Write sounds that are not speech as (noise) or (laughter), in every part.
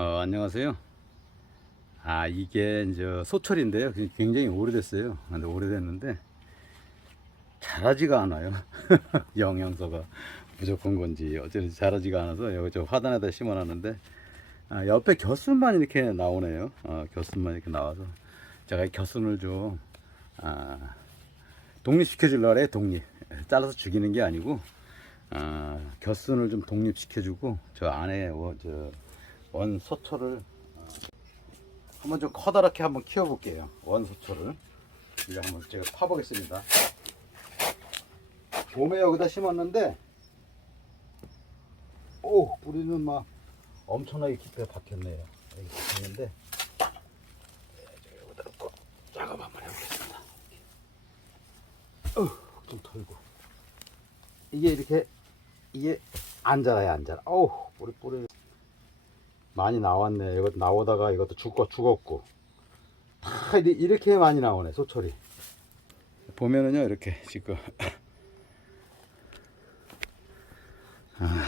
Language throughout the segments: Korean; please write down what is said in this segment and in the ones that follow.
어, 안녕하세요. 아, 이게 이제 소철인데요. 굉장히 오래됐어요. 근데 오래됐는데 자라지가 않아요. (laughs) 영양소가 부족한 건지 어쩐지 자라지가 않아서 여기 저 화단에다 심어놨는데 아, 옆에 겨순만 이렇게 나오네요. 어, 겨순만 이렇게 나와서 제가 이 겨순을 좀 아, 독립시켜 주려고 그래 독립. 잘라서 죽이는 게 아니고 아, 겨순을 좀 독립시켜 주고 저 안에 어, 저 원소초를 어, 한번 좀 커다랗게 한번 키워볼게요. 원소초를 이제 한번 제가 파보겠습니다. 봄에 여기다 심었는데 오 뿌리는 막 엄청나게 깊게 박혔네요. 박혔는데 네, 여기다 놓고 작업 한번 해보겠습니다. 어, 좀 털고 이게 이렇게 이게 안 자라요 안 자라. 어우 뿌리 뿌리 많이 나왔네. 이것도 나오다가 이것도 죽고 죽었고 다 이렇게 많이 나오네 소철이. 보면은요 이렇게 지금 아,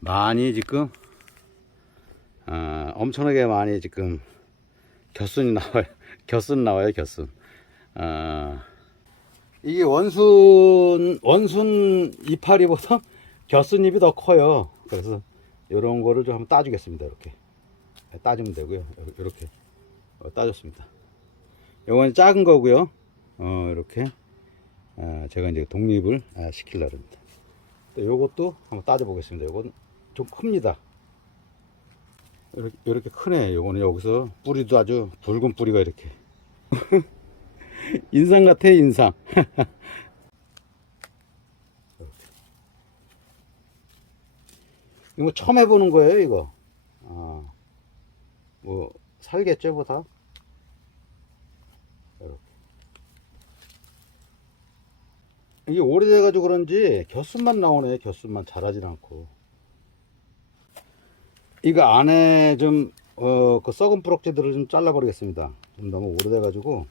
많이 지금 아, 엄청나게 많이 지금 겨순이 나와요. (laughs) 겨순 나와요 겨순. 아, 이게 원순 원순 이파리보다 (laughs) 겨순 잎이 더 커요. 그래서 이런 거를 좀 한번 따주겠습니다. 이렇게 따주면 되고요. 이렇게 어, 따줬습니다. 요건 작은 거고요. 어, 이렇게 아, 제가 이제 독립을 아, 시키려 합니다. 또 요것도 한번 따져 보겠습니다. 요건 좀 큽니다. 이렇게, 이렇게 크네. 요거는 여기서 뿌리도 아주 붉은 뿌리가 이렇게 (laughs) 인상 같아 인상. (laughs) 이거 뭐 처음 해보는 거예요 이거. 아, 뭐 살겠죠 뭐 다. 이렇게. 이게 오래돼 가지고 그런지 겨순만 나오네 겨순만 자라진 않고. 이거 안에 좀 어, 그 썩은 뿌럭지들을 좀 잘라 버리겠습니다. 좀 너무 오래돼 가지고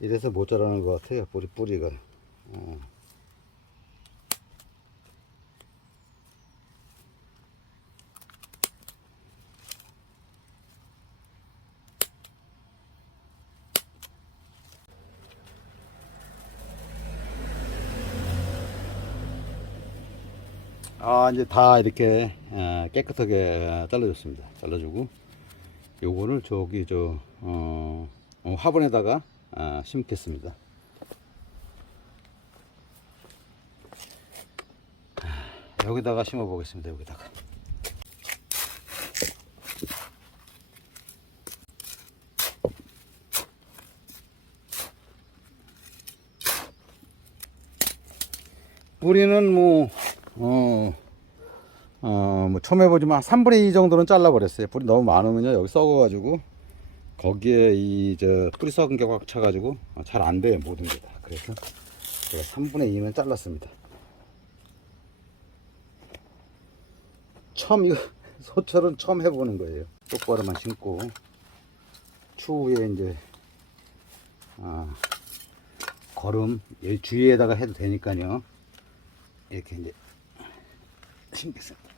이래서 못 자라는 것 같아요. 뿌리 뿌리가. 어. 아 이제 다 이렇게 어, 깨끗하게 어, 잘라줬습니다. 잘라주고 요거를 저기 저 어, 어, 화분에다가 아, 심겠습니다. 아, 여기다가 심어 보겠습니다. 여기다가. 뿌리는 뭐, 어, 어, 뭐, 처음 해보지만 3분의 2 정도는 잘라버렸어요. 뿌리 너무 많으면요, 여기 썩어가지고, 거기에 이, 저, 뿌리 썩은 게꽉 차가지고, 잘 안 돼요, 모든 게 다. 그래서, 제가 3분의 2는 잘랐습니다. 처음, 이거, (laughs) 소철은 처음 해보는 거예요. 똑바로만 심고, 추후에 이제, 아, 걸음, 이 주위에다가 해도 되니까요. 이렇게 이제 심겠습니다.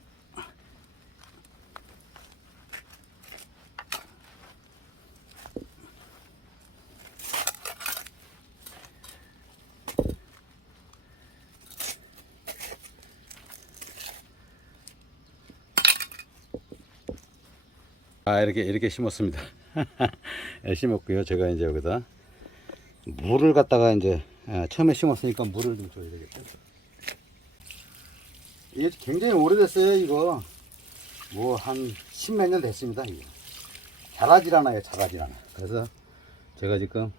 아 이렇게 이렇게 심었습니다. (laughs) 예, 심었고요. 제가 이제 여기다 물을 갖다가 이제 아, 처음에 심었으니까 물을 좀 줘야 되겠죠. 이게 굉장히 오래됐어요, 이거. 뭐, 한 십몇 년 됐습니다, 이게. 자라질 않아요, 자라질 않아. 그래서 제가 지금,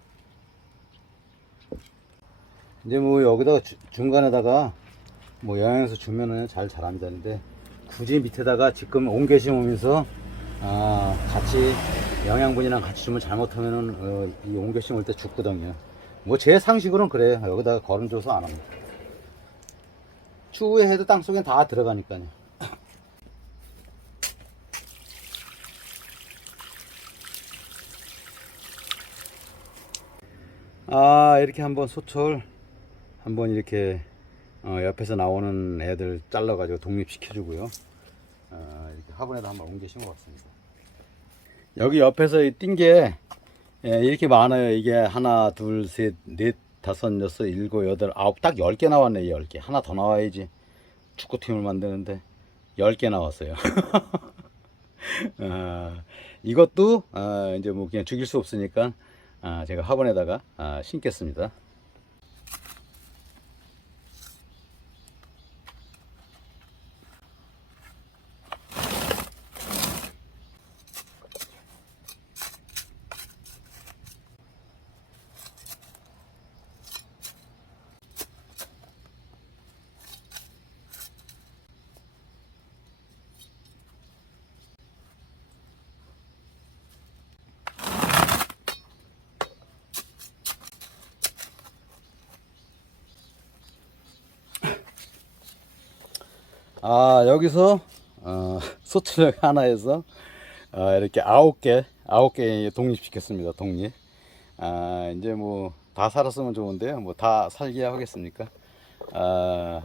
이제 뭐 여기다가 주- 중간에다가 뭐 영양소 주면은 잘 자랍니다. 근데 굳이 밑에다가 지금 옮겨 심으면서 아, 같이 영양분이랑 같이 주면 잘못하면은 어, 이 옮겨 심을 때 죽거든요. 뭐 제 상식으로는 그래요. 여기다가 거름 줘서 안 합니다. 추후에 해도 땅 속엔 다 들어가니까요. 아 이렇게 한번 소철 한번 이렇게 어, 옆에서 나오는 애들 잘라 가지고 독립시켜 주고요. 어, 이렇게 화분에다 한번 옮겨 심어 봤습니다. 여기 옆에서 띈게 예, 이렇게 많아요. 이게 하나, 둘, 셋, 넷, 다섯, 여섯, 일곱, 여덟, 아홉, 딱 열 개 나왔네. 열 개. 하나 더 나와야지 축구팀을 만드는데 열 개 나왔어요. (laughs) 아, 이것도 아, 이제 뭐 그냥 죽일 수 없으니까 아, 제가 화분에다가 아, 심겠습니다. 아 여기서 어, (laughs) 소철역 하나에서 어, 이렇게 아홉 개 아홉 개 독립시켰습니다 독립. 아 이제 뭐 다 살았으면 좋은데요. 뭐 다 살게 하겠습니까? 아,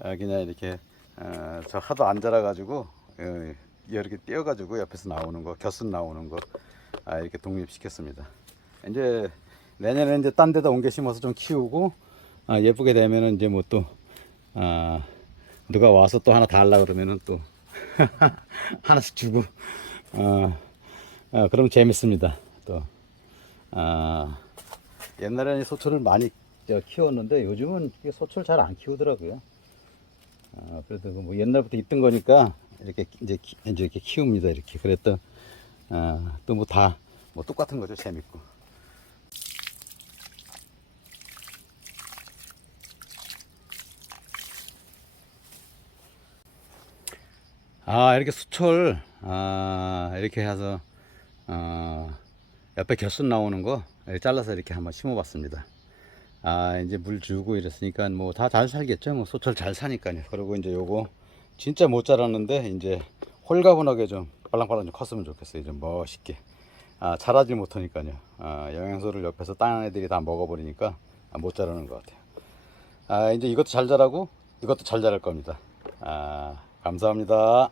아, 그냥 이렇게 어, 저 하도 안 자라 가지고 어, 이렇게 띄어 가지고 옆에서 나오는 거 겨순 나오는 거 아, 이렇게 독립시켰습니다. 이제 내년에 이제 딴 데다 옮겨 심어서 좀 키우고 아, 예쁘게 되면은 이제 뭐또 아, 누가 와서 또 하나 달라 그러면은 또 (laughs) 하나씩 주고. 어, 어, 그럼 재밌습니다. 또. 아, 옛날에는 소철을 많이 저 키웠는데 요즘은 소철 잘안 키우더라고요. 어, 그래도 그뭐 옛날부터 있던 거니까 이렇게 이제 키- 이제 이렇게 키웁니다 이렇게. 그랬던 어, 또뭐 다뭐 똑같은 거죠 재밌고 아 이렇게 수철 아 이렇게 해서 어, 옆에 겨순 나오는 거 잘라서 이렇게 한번 심어 봤습니다. 아 이제 물 주고 이랬으니까 뭐 다 잘 살겠죠? 뭐 소철 잘 사니까요. 그리고 이제 요거 진짜 못 자랐는데 이제 홀가분하게 좀 빨랑빨랑 좀 컸으면 좋겠어요. 좀 멋있게. 아 자라지 못하니까요. 아, 영양소를 옆에서 다른 애들이 다 먹어버리니까 아, 못 자라는 것 같아요. 아 이제 이것도 잘 자라고 이것도 잘 자랄 겁니다. 아 감사합니다